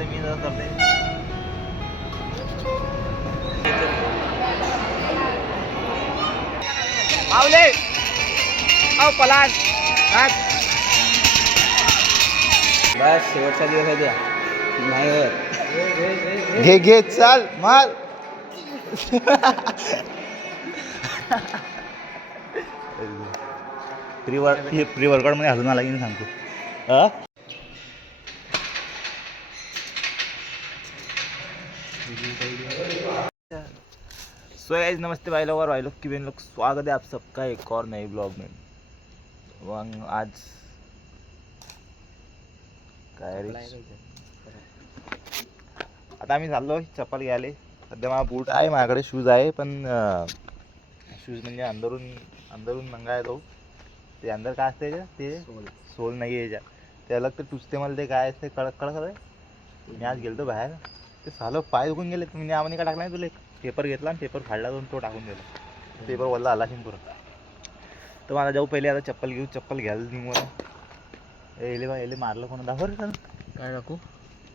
मी जर करते पावले अहो पलाश बस शेवटचा दिवस आहे द्या नाही होत घे घे चाल माल प्री वर्कआउट मध्ये हजून आला की सांगतो सो गाइस नमस्ते भाई लोग और भाई लोग की बहन लोग, स्वागत है आप सबका एक और नए ब्लॉग में। मग आज काय रे आता आम्ही चाललो चप्पल घ्यायला। सध्या माझा बूट आहे माझ्याकडे, शूज आहे पण शूज म्हणजे अंदरून मंगा आहे तो ते अंदर काय असते ते सोल नाही आहे याच्या ते अलग ते टुचते मला ते काय असते कडक आहे। मी आज गेलो बाहेर ते सालं पाय दुखून गेले म्हणजे आम्ही का टाकला नाही तुला पेपर घेतला आणि पेपर फाडला जाऊन तो टाकून दिला पेपर वल्ला आला शिंपूर। तर मला जाऊ पहिले आता चप्पल घ्यायला निघू मला एले मारलं कोण दाखव काय दाखवू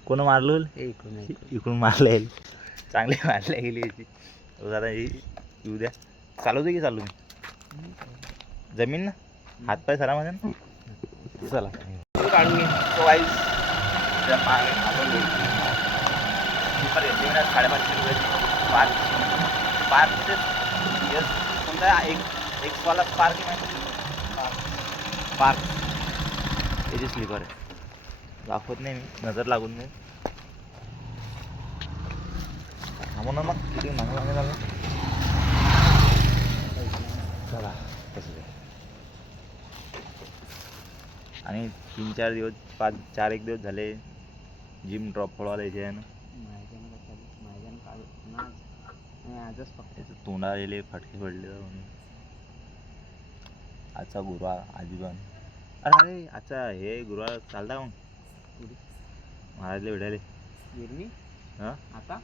कोण मारलं इकडून मारलं येईल चांगले मारले गेली याची दादा येऊ द्या चालवतो की चालू मी जमीन ना हातपाय सरामध्ये ना चला काढून घे तो वाईज पेपर घेतली म्हणजे 550 रुपयाची पार्क यस कोणता एक वाला पार्क पार्क त्याची स्लीपर आहे दाखवत नाही मी नजर लागून नाही थांबू ना मग किती मागे झालं चला कसं आणि 3-4 दिवस 4-1 दिवस झाले जिम ड्रॉप पडवायला यायचे आहे ना आजच फक्त तोंडा गेले फटके पडले आजचा गुरुवार आजीबान अरे आजचा हे गुरुवार चालता मग महाराजले भेटायले गिरणी हां आता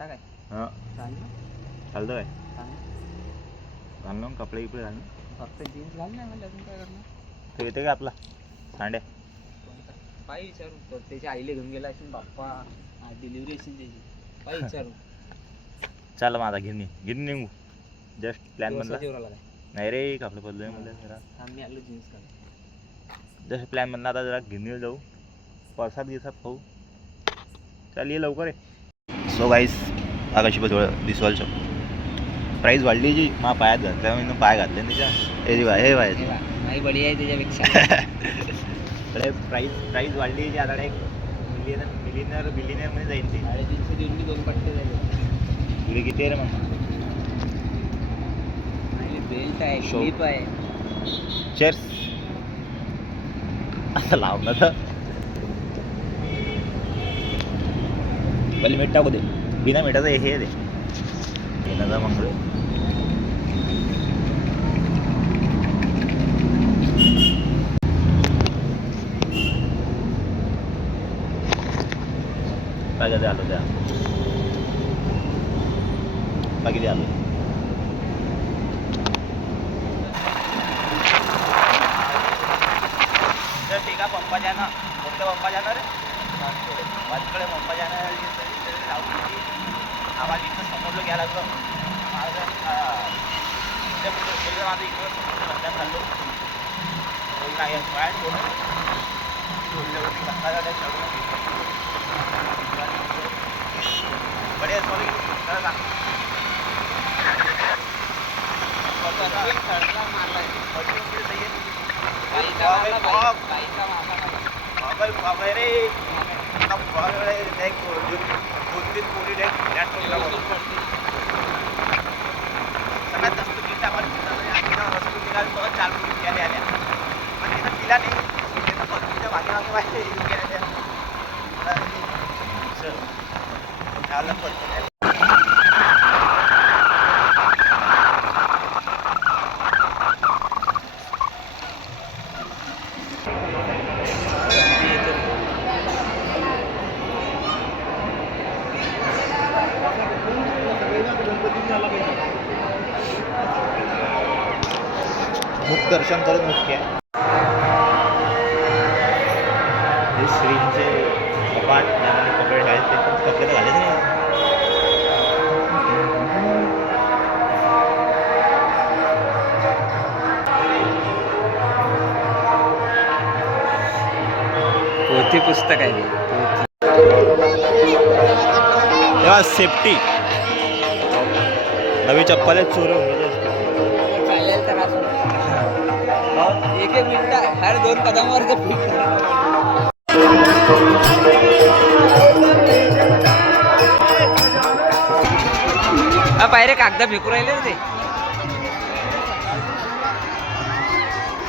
काय हां चालतं काय घाल ना कपडे गिपडे घाल ना फक्त जीन्स घाल नाही म्हणजे अजून काय करणार तो येते का आपला सांड्या काय विचारू तर त्याच्या आईले घेऊन गेला असेल बाप्पा डिलिव्हरी असेल त्याची काय विचारू चला मग आता गिरणी निघू जस्ट प्लॅन बनला नाही रे आपलं पडलं मला जरा आम्ही आलो जीन्स काढ जस्ट प्लॅन बनला आता जरा गिरणीला जाऊ प्रसाद खाऊ चल ये लवकर आहे सो गाईस आकाशी पण दिसवाल प्राईस वाढली जी मा पायात घातल्या मी पाय घातले त्याच्या हे बाय बडी आहे त्याच्यापेक्षा प्राईस वाढली जी आता एक बिलियनर मध्ये जाईल ती 350 देऊन 2 पट्टे झाले पुढे किती आहे रे मग बेल्ट आहे शॉप आहे चेअर्स असं लावलं तर पहिले मीठ टाकू दे बिना मिठाचं हे दे येण्याचा मग काय कधी आलो त्या बाकी ते आलो ठीक आहे पंपा जाणार कोणत्या पंपा जाणार माझ्याकडे पंपा जाणार आम्हाला इथं समोरलं घ्यायला लागलं माझं इकडं समोरच्या चाललो नाही बढिया वगैरे 2-3 पोरी सगळ्यात जास्त गीत आपण वस्तू निघाल 4 पोरी गेल्या आल्या पण तिथं तिला नाही वस्तूच्या मागे मागे गेल्या त्याला पडतो मुख दर्शन करून मुख्य हे श्रींचे कपाट त्यामध्ये कपडे आहेत ते पण कपडे तर घालायचे नाही. पोथी पुस्तक आहे तेव्हा सेफ्टी नवी चप्पल चोर चालेल तर असं एक मिनिट हर 2 कदमावर पायरे कागदा फेकू राहिले ना ते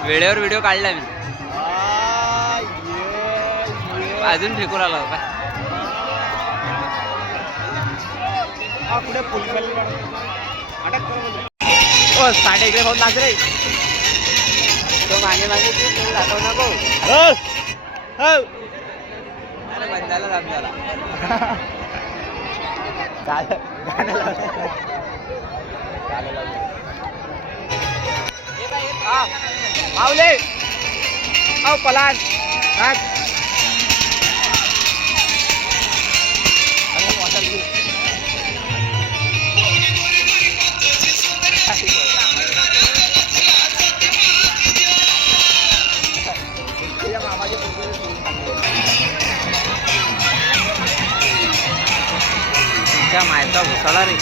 वेळेवर व्हिडिओ काढला मी अजून फेकून आला होता साडे इकडे होऊन नाच रे तो मागे मागे दाखव नको अरे बंदाला दाब झाला आवले आव पलान त्या मायचा घुसाळा रे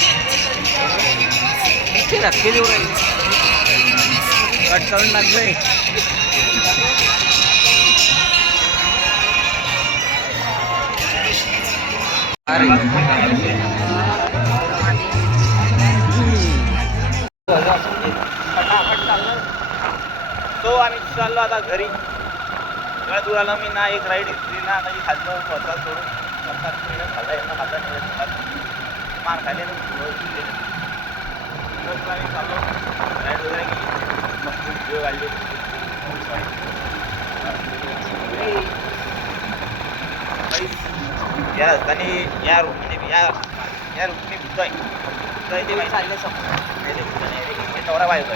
रक्के देऊ राहिले कट करून लागलोय अरे तो आम्ही चाललो आता घरी सगळ्या दूर आलो मी ना एक राईड घेतली ना काही खाल्लं स्वतः सोडून खाल्ला यांना खाल्ला मार खाल्ले आम्ही चाललो राईड वगैरे केली मस्त व्हिडिओ काढले या रस्त्याने या रूटने या रूटने भुतोय ते माहिती चालले समोर नवरा बायको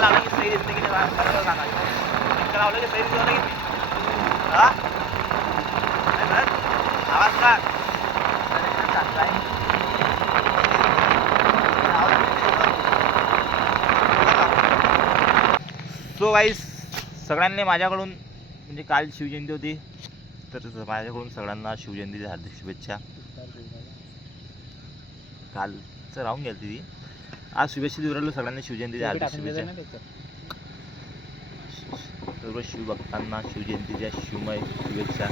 लावलं की सही दिसते की लावलं की सही दिसलं की हा आवाज का सो गाईस सगळ्यांनी माझ्याकडून म्हणजे काल शिवजयंती होती तर माझ्याकडून सगळ्यांना शिवजयंतीच्या हार्दिक शुभेच्छा. कालचं राहून गेली ती आज शुभेच्छा देऊ राहिलो सगळ्यांना शिवजयंतीच्या हार्दिक शुभेच्छा. सर्व शिवभक्तांना शिवजयंतीच्या शिवमय शुभेच्छा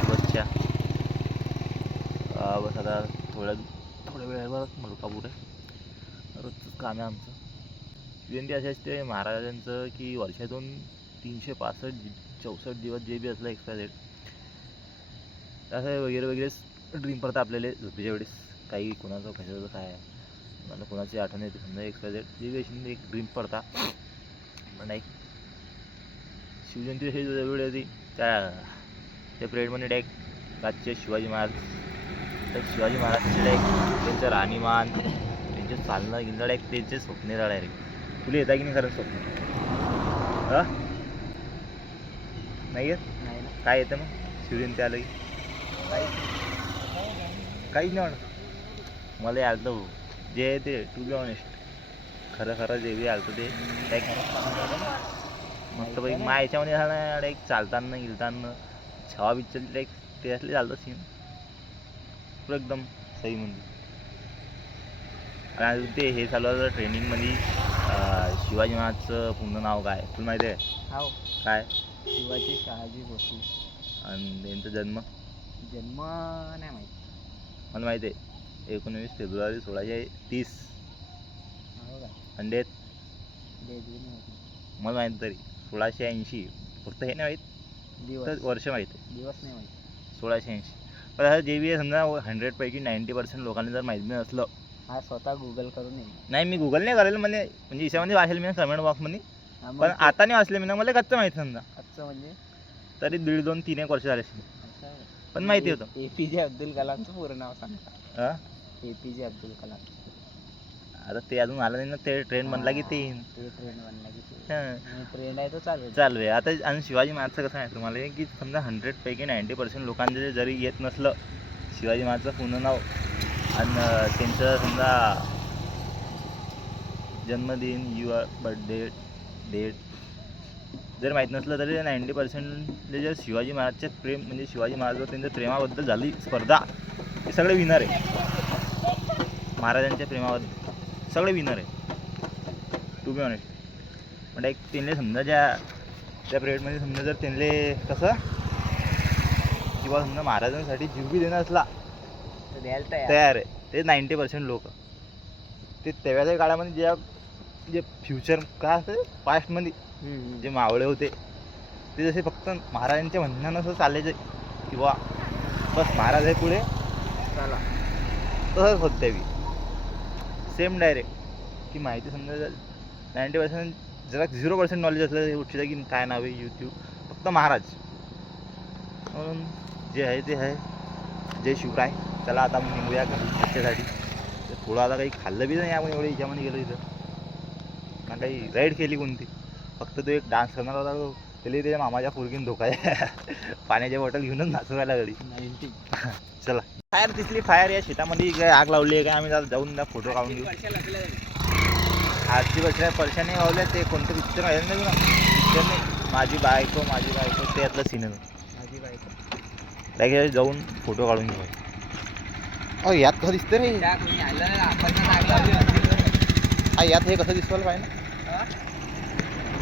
शुभेच्छा. बस आता थोड्या वेळावर मलकापूर आहे रोजचं काम आहे आमचं. शिवजयंती अशी असते महाराजांचं की वर्षातून 365-64 दिवस जे बी असलं एक्सपायर डेट असं वगैरे वगैरे ड्रीम पडतं आपल्याला झोपेच्या वेळेस काही कोणाचं कशाचं काय मला कोणाची आठवण येते समजा एक्सपायर डेट जे बी अशी एक ड्रीम पडता पण नाही शिवजयंती अशी वेळ होती त्या पिरियडमध्ये डायरेक्ट राजचे शिवाजी महाराज तर शिवाजी महाराजचे डायरेक्ट त्यांचं राहणीमान त्यांचं चालणं गिंदा डायरेक्ट त्यांचे स्वप्ने डायरेक्ट तुला येता की नाही खरंच स्वप्न हां नाही येत नाही काय येतं मग शिवजयंती आलं की काहीच नाही म्हणत मला आलं जे आहे ते टू बी ऑनेस्ट खरं जे बी आलं ते काय मस्त बाई मा याच्यामध्ये झालं एक चालताना गिलताना छावा बिच्चल एक ते असले चालतं सीन पुरं एकदम सही म्हणजे आणि अजून ते हे चालू होतं ट्रेनिंगमध्ये शिवाजी महाराजचं पूर्ण नाव काय तुला माहिती आहे हो काय शिवाजी शहाजी भोसले आणि त्यांचा जन्म नाही माहिती मला माहिती आहे 19 फेब्रुवारी 1630 हो का आणि डेथ मला माहिती तरी 1680 फक्त हे नाही माहीत दिवस वर्ष माहीत आहे दिवस नाही माहिती 1680 पण असं जे बी आहे समजा 100पैकी 90% लोकांना जर माहीत नाही असलं हा स्वतः गुगल करून येईल नाही मी गुगल नाही करेल म्हणजे याच्यामध्ये वाचेल मी कमेंट बॉक्समध्ये पण आता नाही वाचले मी ना मला कच्चं माहिती समजा कच्चं म्हणजे तरी 1.5-2-3 वर्ष झाले पण माहिती होतं APJ अब्दुल कलामचं पूर्ण नाव सांगता हां APJ अब्दुल कलाम आता ते अजून आलं नाही ना, ते ट्रेन बनला की ते येईन. ते ट्रेंड बनला की हां. ट्रेंड आहे तो चालू आहे. चालू आहे आता. आणि शिवाजी महाराजचं कसं आहे तुम्हाला की समजा 100पैकी 90% लोकांचे जरी येत नसलं शिवाजी महाराजचं पूर्ण नाव आणि त्यांचं समजा जन्मदिन युवा बर्थडे डेट जर माहीत नसलं तरी 90% जर शिवाजी महाराजचे प्रेम म्हणजे शिवाजी महाराजवर त्यांच्या प्रेमाबद्दल झाली स्पर्धा ते सगळे विनर आहे. महाराजांच्या प्रेमाबद्दल सगळे विनर आहे टू बी ऑनेस्ट. म्हणजे एक त्यांनी समजा त्या पिरियडमध्ये समजा जर त्यांनी कसं किंवा समजा महाराजांसाठी जीव बी देणं असला द्यायला तयार आहे ते 90% लोक. ते तेव्हाच्या काळामध्ये जे फ्युचर काय असतं पास्टमध्ये जे मावळे होते ते जसे फक्त महाराजांच्या म्हणण्यानं असं चालायचे किंवा बस महाराज आहे पुढे चला तसंच होत त्यावी सेम डायरेक्ट. की माहिती समजा 90% जरा 0% नॉलेज असलं उठलं की काय नाव आहे यूट्यूब फक्त महाराज. म्हणून जे आहे ते आहे. जय शिवराय. चला आता मग निघूया घरी त्याच्यासाठी. थोडं आता काही खाल्लं बी नाही आपण एवढं याच्यामध्ये गेलो इथं ना काही राईड केली कोणती. फक्त तो एक डान्स करणार होता तो त्याला त्याच्या मामाच्या पोरगीन धोका आहे. पाण्याच्या बॉटल घेऊनच नाचू राहिला घरी. चला फायर दिसली फायर या शेतामध्ये काय आग लावली आहे काय आम्ही जाऊन त्या फोटो काढून घेऊ. आजची वर्षा परशाने गावल्या ते कोणतं पिक्चर आहे ना तुला पिक्चर नाही माझी बायको ते यातलं सीन माझी बायको डायरेक्ट जाऊन फोटो काढून घेऊ. अ यात कसं दिसतं रे यात हे कसं दिसवायला पाहिजे ना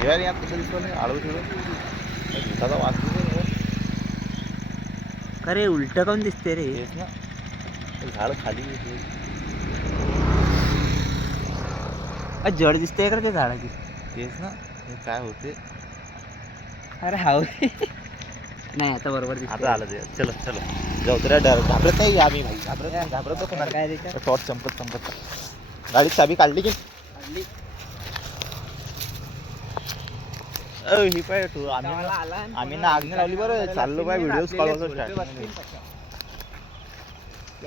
यार यात कसं दिसवायला आळू ठेवलं दिवसाचा वास अरे उलट काऊन दिसते रे. तेच ना झाड खाली जड दिसते का ते झाडाची. तेच ना हे काय होते. अरे हाव नाही आता बरोबर दिसते. आता आलं ते. चलो चलो जाऊ तर घाबरत नाही आम्ही भाई घाबरतो कोणाला काय त्याच्यात टॉर्च चमकत गाडीत चाबी काढली की ही पाय तू आम्ही ना आग नाही लावली बरं चाललो पाय व्हिडिओ काढायचं स्टार्ट.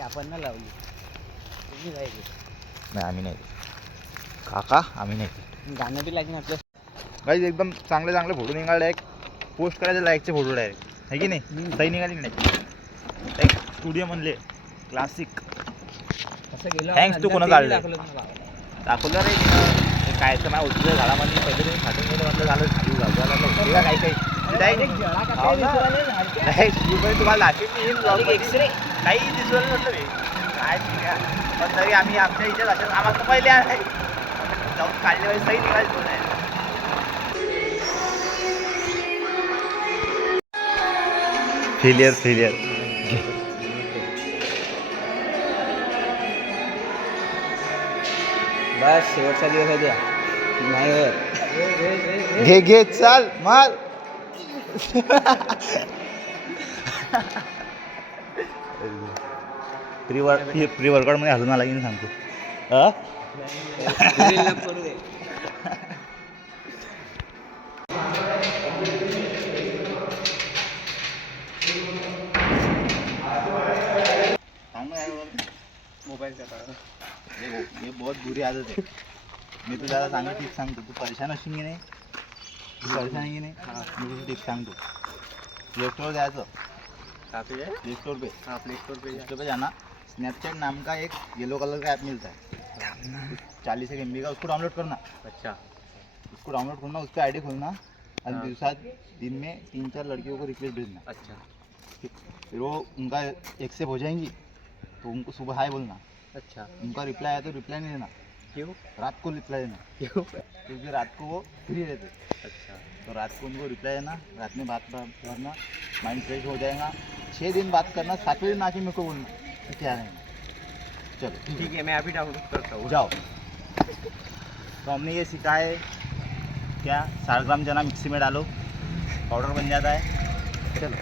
आपण ना लावली नाही आम्ही नाही काका आम्ही नाही. गाणं बी लागेल आपलं काही एकदम चांगले फोटो निघाले एक पोस्ट करायचे लाईकचे फोटो डायरेक्ट आहे की नाही. सही निघाली की नाही एक स्टुडिओ म्हणले क्लासिक. थँक्स तू कोणा काढलं दाखवलं रे काय तर नाही होतं झाडामध्ये पहिले तुम्ही फाटून गेलं म्हटलं झालं खाली गावला काही तुम्हाला दाखवेल एक्सरे काही दिसवलं म्हटलं मी काय पण तरी आम्ही आमच्या इथे जातो आम्हाला पहिले आहे जाऊन काढले पाहिजे सही निघायचं नाही. फेलियर बस शेवटचा दिवस आहे द्या नाही होत. घे चाल मार. प्री वर्कआउट मध्ये हलून आला की नाही सांगतो. करू दे. मोबाईल ये बहुत बुरी आदत है. मी तुला सांगा टिप सांगतो तू परेशान असशील की नाही तू परेशान आहे की नाही मी तुझी टिप सांगतो. प्ले स्टोर जायचं प्ले स्टोर पे जाना स्नैपचैट नाम का एक येलो कलर का ऐप मिलता है 40 MB का उसको डाउनलोड करना. अच्छा उसको डाउनलोड करना उस पर ID खोलना और दिन में 3-4 लड़कियों को रिक्वेस्ट भेजना. अच्छा फिर वो उनका एक्सेप्ट हो जाएंगी तो उनको सुबह हाय बोलना. अच्छा उनका रिप्लाई आया तो रिप्लाई नहीं देना. क्यों? रात को रिप्लाई देना. क्यों? क्योंकि रात को वो फ्री रहते. अच्छा तो रात को उनको रिप्लाई देना रात में बात करना माइंड फ्रेश हो जाएगा. 6 दिन बात करना 7वें दिन आके मेरे को बोलना क्या है. चलो ठीक है मैं अभी डाउनलोड करता हूँ. जाओ. तो हमने ये सीखा है क्या 60 ग्राम चना मिक्सी में डालो पाउडर बन जाता है. चलो